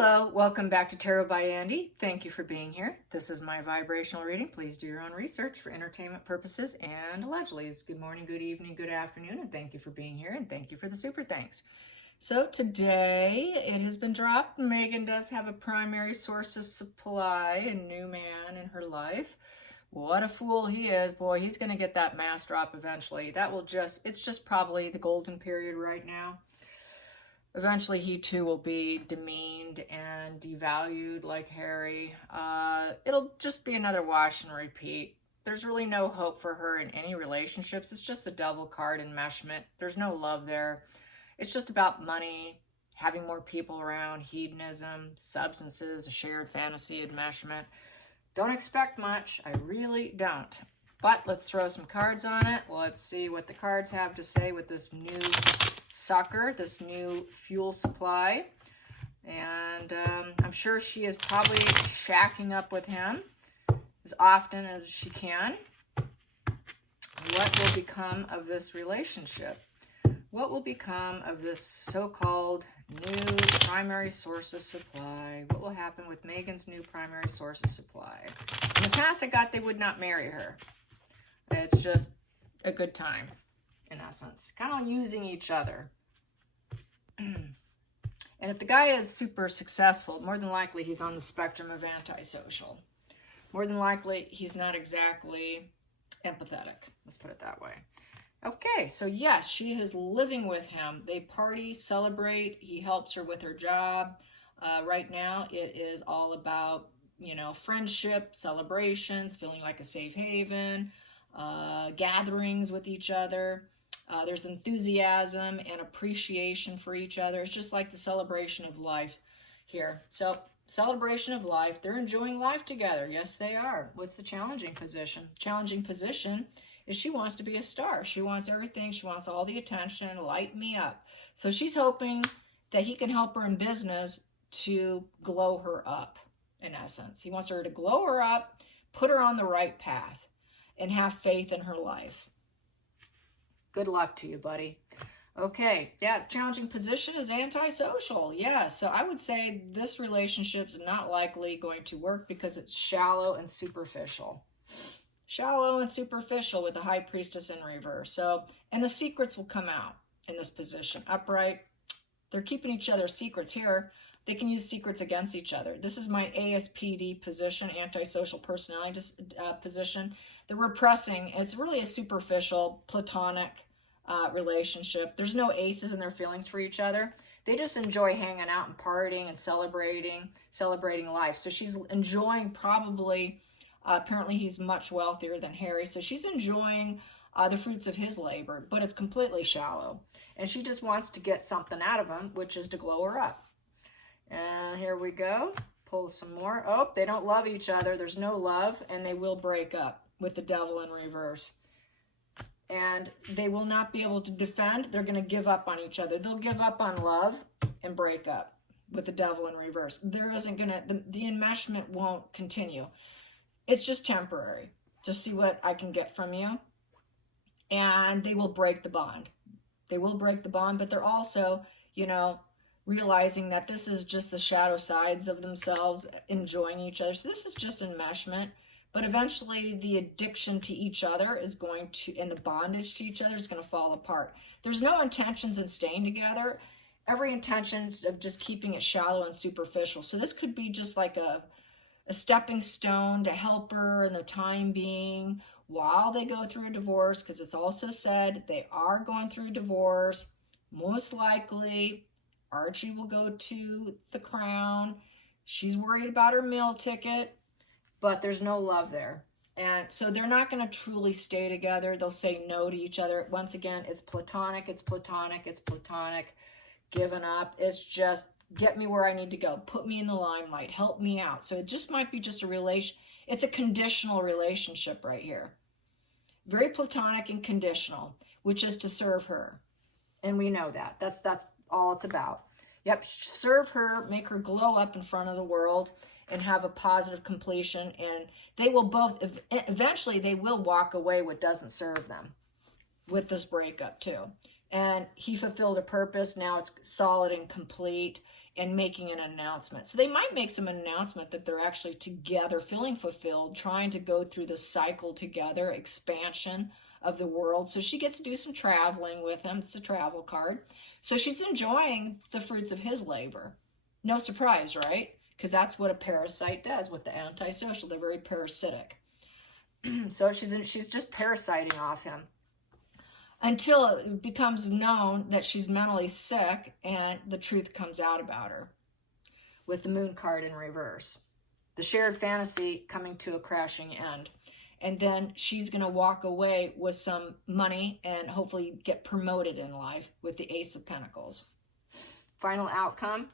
Hello, welcome back to Tarot by Andy. Thank you for being here. This is my vibrational reading. Please do your own research for entertainment purposes and allegedly. It's good morning, good evening, good afternoon, and thank you for being here, and thank you for the super thanks. So today it has been dropped. Megan does have a primary source of supply, a new man in her life. What a fool he is. Boy, he's going to get that mass drop eventually. It's just probably the golden period right now. Eventually, he too will be demeaned and devalued like Harry. It'll just be another wash and repeat. There's really no hope for her in any relationships. It's just a devil card enmeshment. There's no love there. It's just about money, having more people around, hedonism, substances, a shared fantasy enmeshment. Don't expect much. I really don't. But let's throw some cards on it. Let's see what the cards have to say with this new sucker, this new fuel supply. And I'm sure she is probably shacking up with him as often as she can. What will become of this relationship? What will become of this so-called new primary source of supply? What will happen with Megan's new primary source of supply? In the past, I got they would not marry her. It's just a good time, in essence. Kind of using each other. And if the guy is super successful, more than likely he's on the spectrum of antisocial. More than likely he's not exactly empathetic. Let's put it that way. Okay, so yes, she is living with him. They party, celebrate. He helps her with her job. Right now, it is all about, friendship, celebrations, feeling like a safe haven, gatherings with each other. There's enthusiasm and appreciation for each other. It's just like the celebration of life here. So, celebration of life. They're enjoying life together. Yes, they are. What's the challenging position? Challenging position is she wants to be a star. She wants everything. She wants all the attention. Light me up. So she's hoping that he can help her in business to glow her up, in essence. He wants her to glow her up, put her on the right path, and have faith in her life. Good luck to you, buddy. Okay, yeah, challenging position is antisocial. Yeah, so I would say this relationship's not likely going to work because it's shallow and superficial. Shallow and superficial with the High Priestess in reverse. So, and the secrets will come out in this position. Upright, they're keeping each other's secrets here. They can use secrets against each other. This is my ASPD position, antisocial personality position. They're repressing. It's really a superficial, platonic relationship. There's no aces in their feelings for each other. They just enjoy hanging out and partying and celebrating life. So she's enjoying probably, apparently he's much wealthier than Harry. So she's enjoying the fruits of his labor, but it's completely shallow. And she just wants to get something out of him, which is to glow her up. And here we go. Pull some more. Oh, they don't love each other. There's no love, and they will break up with the devil in reverse. And they will not be able to defend. They're going to give up on each other. They'll give up on love and break up with the devil in reverse. There isn't going to, the enmeshment won't continue. It's just temporary. Just see what I can get from you. And they will break the bond. They will break the bond, but they're also, realizing that this is just the shadow sides of themselves, enjoying each other. So this is just enmeshment, but eventually the addiction to each other is going to, and the bondage to each other is going to fall apart. There's no intentions in staying together. Every intention of just keeping it shallow and superficial. So this could be just like a stepping stone to help her in the time being while they go through a divorce, because it's also said they are going through a divorce. Most likely, Archie will go to the Crown. She's worried about her meal ticket, but there's no love there. And so they're not going to truly stay together. They'll say no to each other. Once again, it's platonic, it's platonic, it's platonic. Giving up. It's just, get me where I need to go. Put me in the limelight. Help me out. So it just might be just a relation. It's a conditional relationship right here. Very platonic and conditional, which is to serve her. And we know that. That's all it's about. Yep, serve her, make her glow up in front of the world and have a positive completion. And they will both, eventually they will walk away what doesn't serve them with this breakup too. And he fulfilled a purpose. Now it's solid and complete. and making an announcement. So they might make some announcement that they're actually together, feeling fulfilled, trying to go through the cycle together, expansion of the world. So she gets to do some traveling with him. It's a travel card. So she's enjoying the fruits of his labor. No surprise, right? Because that's what a parasite does with the antisocial. They're very parasitic. So she's just parasiting off him until it becomes known that she's mentally sick and the truth comes out about her with the moon card in reverse. The shared fantasy coming to a crashing end. And then she's going to walk away with some money and hopefully get promoted in life with the Ace of Pentacles. Final outcome,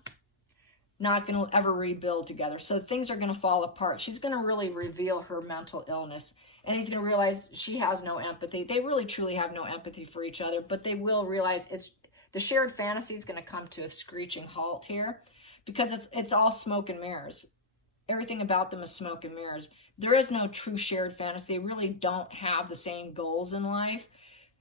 not going to ever rebuild together. So things are going to fall apart. She's going to really reveal her mental illness. And he's going to realize she has no empathy. They really, truly have no empathy for each other. But they will realize the shared fantasy is going to come to a screeching halt here. Because it's all smoke and mirrors. Everything about them is smoke and mirrors. There is no true shared fantasy. They really don't have the same goals in life.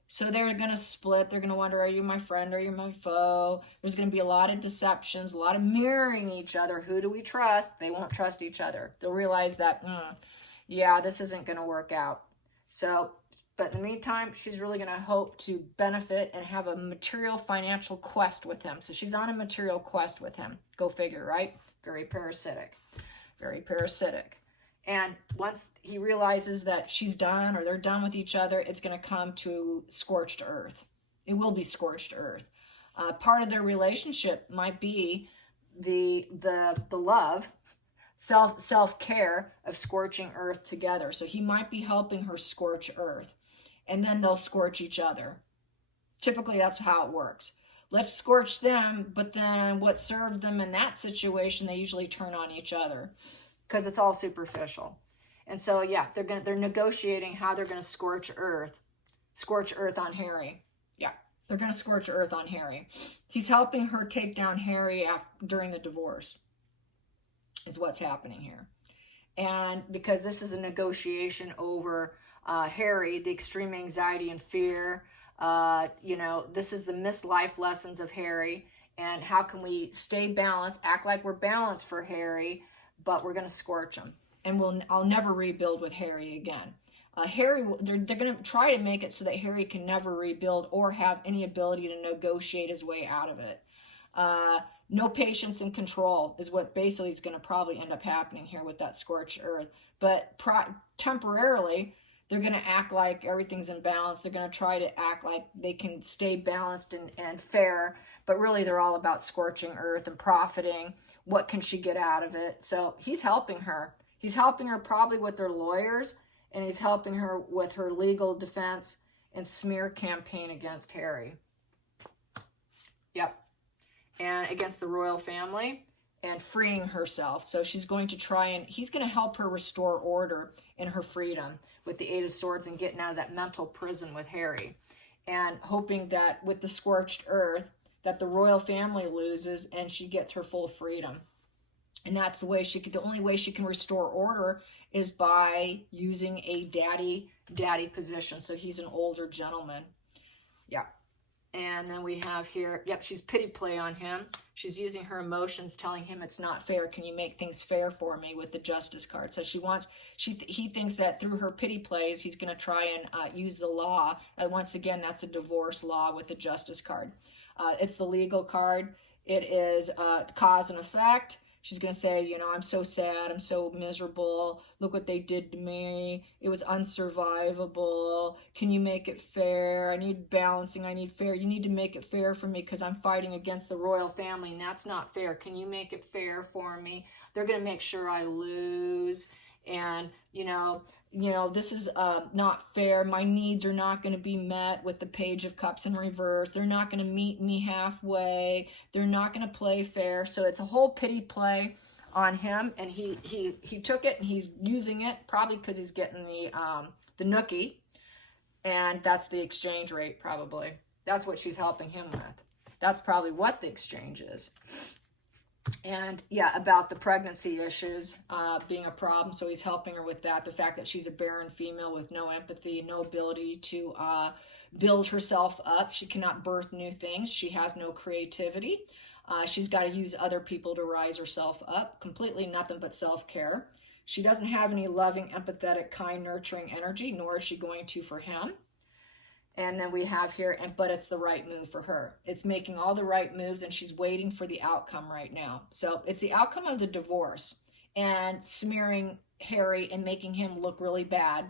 So they're going to split. They're going to wonder, are you my friend? Are you my foe? There's going to be a lot of deceptions, a lot of mirroring each other. Who do we trust? They won't trust each other. They'll realize that, yeah, this isn't going to work out. So, but in the meantime, she's really going to hope to benefit and have a material financial quest with him. So she's on a material quest with him. Go figure, right? Very parasitic. Very parasitic. And once he realizes that she's done or they're done with each other, it's going to come to scorched earth. It will be scorched earth. Part of their relationship might be the love, self-care of scorching earth together. So he might be helping her scorch earth, and then they'll scorch each other. Typically, that's how it works. Let's scorch them, but then what served them in that situation, they usually turn on each other because it's all superficial. And so, yeah, they're negotiating how they're going to scorch earth on Harry. Yeah, they're going to scorch earth on Harry. He's helping her take down Harry during the divorce is what's happening here. And because this is a negotiation over Harry, the extreme anxiety and fear, this is the missed life lessons of Harry, and how can we stay balanced, act like we're balanced for Harry, but we're going to scorch him, and I'll never rebuild with Harry again. Harry, they're going to try to make it so that Harry can never rebuild or have any ability to negotiate his way out of it. No patience and control is what basically is going to probably end up happening here with that scorched earth. But temporarily, they're going to act like everything's in balance. They're going to try to act like they can stay balanced and fair, but really they're all about scorching earth and profiting. What can she get out of it? So he's helping her. He's helping her probably with their lawyers, and he's helping her with her legal defense and smear campaign against Harry. Yep. And against the royal family, and freeing herself. So she's going to try, and he's going to help her restore order in her freedom with the Eight of Swords and getting out of that mental prison with Harry. And hoping that with the scorched earth, that the royal family loses and she gets her full freedom. And that's the way the only way she can restore order is by using a daddy position. So he's an older gentleman. Yeah. And then we have here, yep, she's pity play on him. She's using her emotions, telling him it's not fair. Can you make things fair for me with the Justice card? So he thinks that through her pity plays, he's going to try and use the law. And once again, that's a divorce law with the Justice card. It's the legal card. It is cause and effect. She's going to say, I'm so sad. I'm so miserable. Look what they did to me. It was unsurvivable. Can you make it fair? I need balancing. I need fair. You need to make it fair for me because I'm fighting against the royal family, and that's not fair. Can you make it fair for me? They're going to make sure I lose. And, this is not fair. My needs are not going to be met with the Page of Cups in reverse. They're not going to meet me halfway. They're not going to play fair. So it's a whole pity play on him, and he took it and he's using it probably because he's getting the nookie, and that's the exchange rate probably. That's what she's helping him with. That's probably what the exchange is. And yeah, about the pregnancy issues being a problem. So he's helping her with that. The fact that she's a barren female with no empathy, no ability to build herself up. She cannot birth new things. She has no creativity. She's got to use other people to rise herself up. Completely nothing but self-care. She doesn't have any loving, empathetic, kind, nurturing energy, nor is she going to for him. And then we have here, but it's the right move for her. It's making all the right moves, and she's waiting for the outcome right now. So it's the outcome of the divorce and smearing Harry and making him look really bad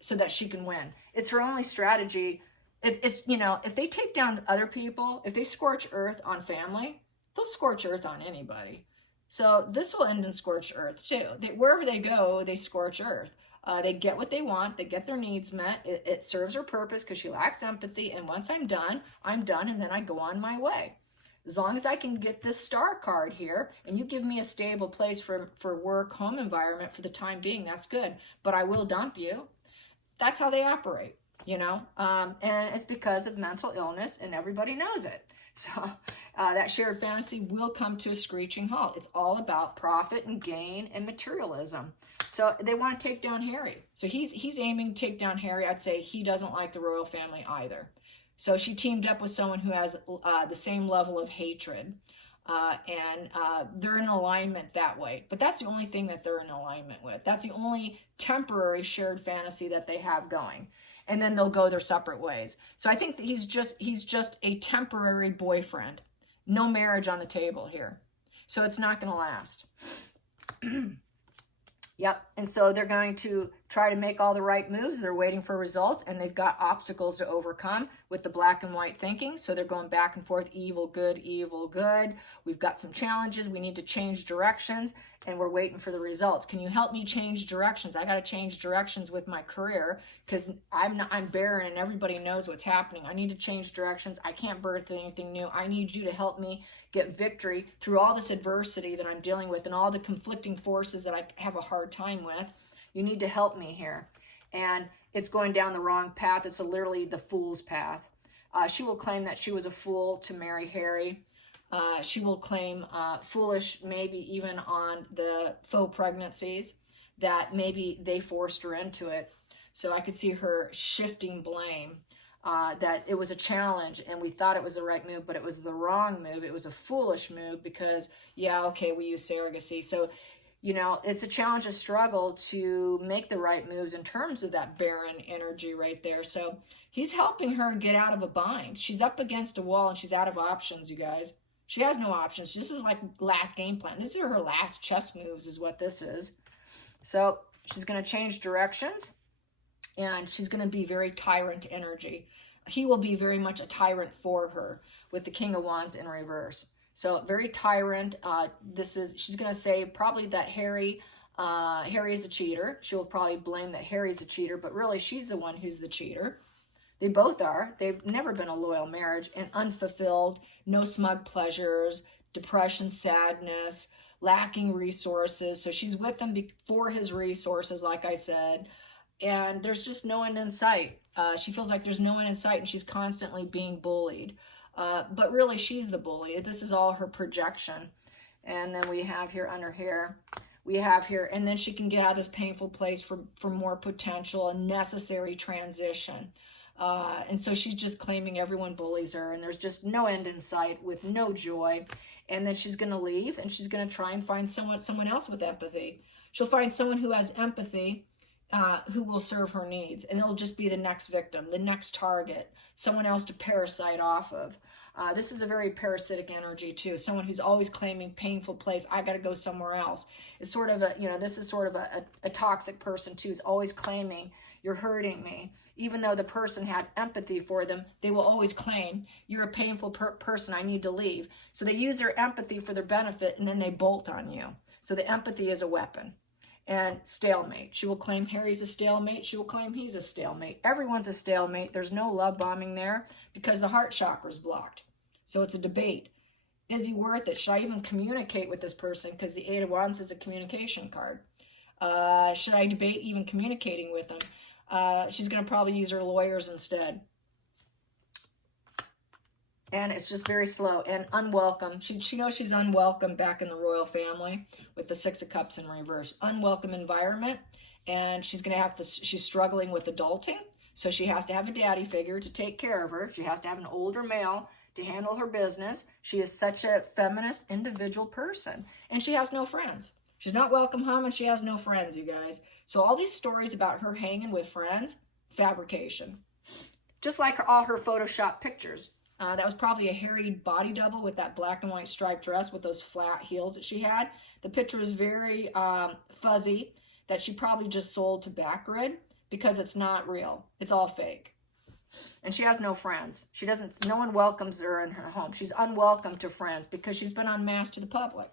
so that she can win. It's her only strategy. It's, you know, if they take down other people, if they scorch earth on family, they'll scorch earth on anybody. So this will end in scorched earth too. Wherever they go, they scorch earth. They get what they want. They get their needs met. It serves her purpose because she lacks empathy. And once I'm done, and then I go on my way. As long as I can get this star card here, and you give me a stable place for work, home environment for the time being, that's good. But I will dump you. That's how they operate, you know. And it's because of mental illness, and everybody knows it. So that shared fantasy will come to a screeching halt. It's all about profit and gain and materialism. So they want to take down Harry. So he's aiming to take down Harry. I'd say he doesn't like the royal family either. So she teamed up with someone who has the same level of hatred. And they're in alignment that way. But that's the only thing that they're in alignment with. That's the only temporary shared fantasy that they have going. And then they'll go their separate ways. So I think that he's just a temporary boyfriend. No marriage on the table here. So it's not going to last. Yep. And so they're going to try to make all the right moves. They're waiting for results, and they've got obstacles to overcome with the black and white thinking. So they're going back and forth, evil, good, evil, good. We've got some challenges. We need to change directions, and we're waiting for the results. Can you help me change directions? I got to change directions with my career because I'm barren and everybody knows what's happening. I need to change directions. I can't birth anything new. I need you to help me get victory through all this adversity that I'm dealing with and all the conflicting forces that I have a hard time with. You need to help me here. And it's going down the wrong path. It's literally the fool's path. She will claim that she was a fool to marry Harry. She will claim foolish, maybe even on the faux pregnancies, that maybe they forced her into it. So I could see her shifting blame, that it was a challenge and we thought it was the right move, but it was the wrong move. It was a foolish move because, yeah, okay, we use surrogacy. So, you know, it's a challenge, a struggle to make the right moves in terms of that barren energy right there. So he's helping her get out of a bind. She's up against a wall and she's out of options, you guys. She has no options. This is like last game plan. These are her last chess moves is what this is. So she's going to change directions and she's going to be very tyrant energy. He will be very much a tyrant for her with the King of Wands in reverse. So very tyrant. She's going to say probably that Harry is a cheater. She will probably blame that Harry's a cheater, but really she's the one who's the cheater. They both are. They've never been a loyal marriage and unfulfilled, no smug pleasures, depression, sadness, lacking resources. So she's with him for his resources, like I said, and there's just no end in sight. She feels like there's no end in sight and she's constantly being bullied. But really, she's the bully. This is all her projection. And then we have here under here, and then she can get out of this painful place for more potential, a necessary transition. And so she's just claiming everyone bullies her, and there's just no end in sight with no joy. And then she's going to leave, and she's going to try and find someone else with empathy. She'll find someone who has empathy, who will serve her needs, and it'll just be the next victim, the next target, someone else to parasite off of. This is a very parasitic energy too. Someone who's always claiming painful place. I got to go somewhere else. It's sort of this is sort of a toxic person too. Is always claiming you're hurting me. Even though the person had empathy for them, they will always claim you're a painful person. I need to leave. So they use their empathy for their benefit and then they bolt on you. So the empathy is a weapon. And stalemate. She will claim Harry's a stalemate. She will claim he's a stalemate. Everyone's a stalemate. There's no love bombing there because the heart chakra's blocked. So it's a debate. Is he worth it? Should I even communicate with this person? Because the Eight of Wands is a communication card. Should I debate even communicating with him? She's going to probably use her lawyers instead. And it's just very slow and unwelcome. She knows she's unwelcome back in the royal family with the Six of Cups in reverse. Unwelcome environment. And she's going to have to, she's struggling with adulting. So she has to have a daddy figure to take care of her. She has to have an older male to handle her business. She is such a feminist individual person, and she has no friends. She's not welcome home, and she has no friends, you guys. So all these stories about her hanging with friends, fabrication. Just like all her Photoshop pictures. That was probably a harried body double with that black and white striped dress with those flat heels that she had. The picture is very fuzzy, that she probably just sold to Backgrid because it's not real. It's all fake. And she has no friends. No one welcomes her in her home. She's unwelcome to friends because she's been unmasked to the public.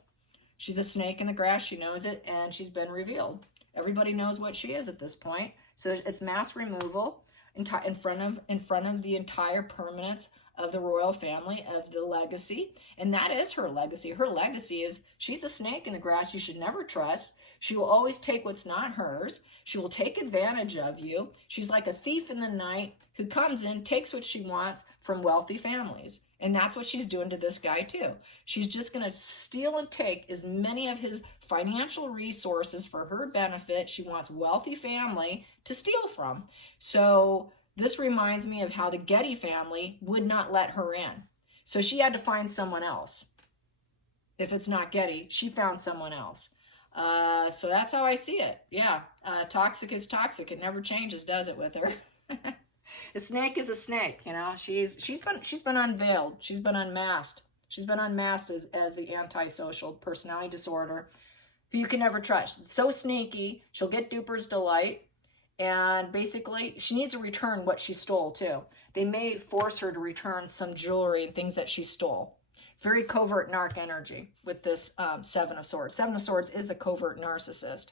She's a snake in the grass. She knows it, and she's been revealed. Everybody knows what she is at this point. So it's mass removal in front of the entire permanence of the royal family, of the legacy. And that is her legacy. Her legacy is she's a snake in the grass you should never trust. She will always take what's not hers. She will take advantage of you. She's like a thief in the night who comes in, takes what she wants from wealthy families. And that's what she's doing to this guy too. She's just going to steal and take as many of his financial resources for her benefit. She wants wealthy family to steal from. So this reminds me of how the Getty family would not let her in. So she had to find someone else. If it's not Getty, she found someone else. So that's how I see it. Yeah, toxic is toxic. It never changes, does it, with her? A snake is a snake, you know. She's been unveiled. She's been unmasked. She's been unmasked as the antisocial personality disorder who you can never trust. So sneaky, she'll get duper's delight. And basically, she needs to return what she stole, too. They may force her to return some jewelry and things that she stole. It's very covert narc energy with this Seven of Swords. Seven of Swords is the covert narcissist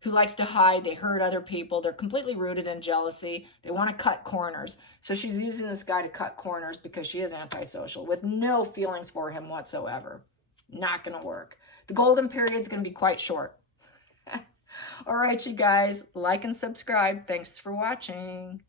who likes to hide. They hurt other people. They're completely rooted in jealousy. They want to cut corners. So she's using this guy to cut corners because she is antisocial with no feelings for him whatsoever. Not going to work. The golden period is going to be quite short. All right, you guys, like and subscribe. Thanks for watching.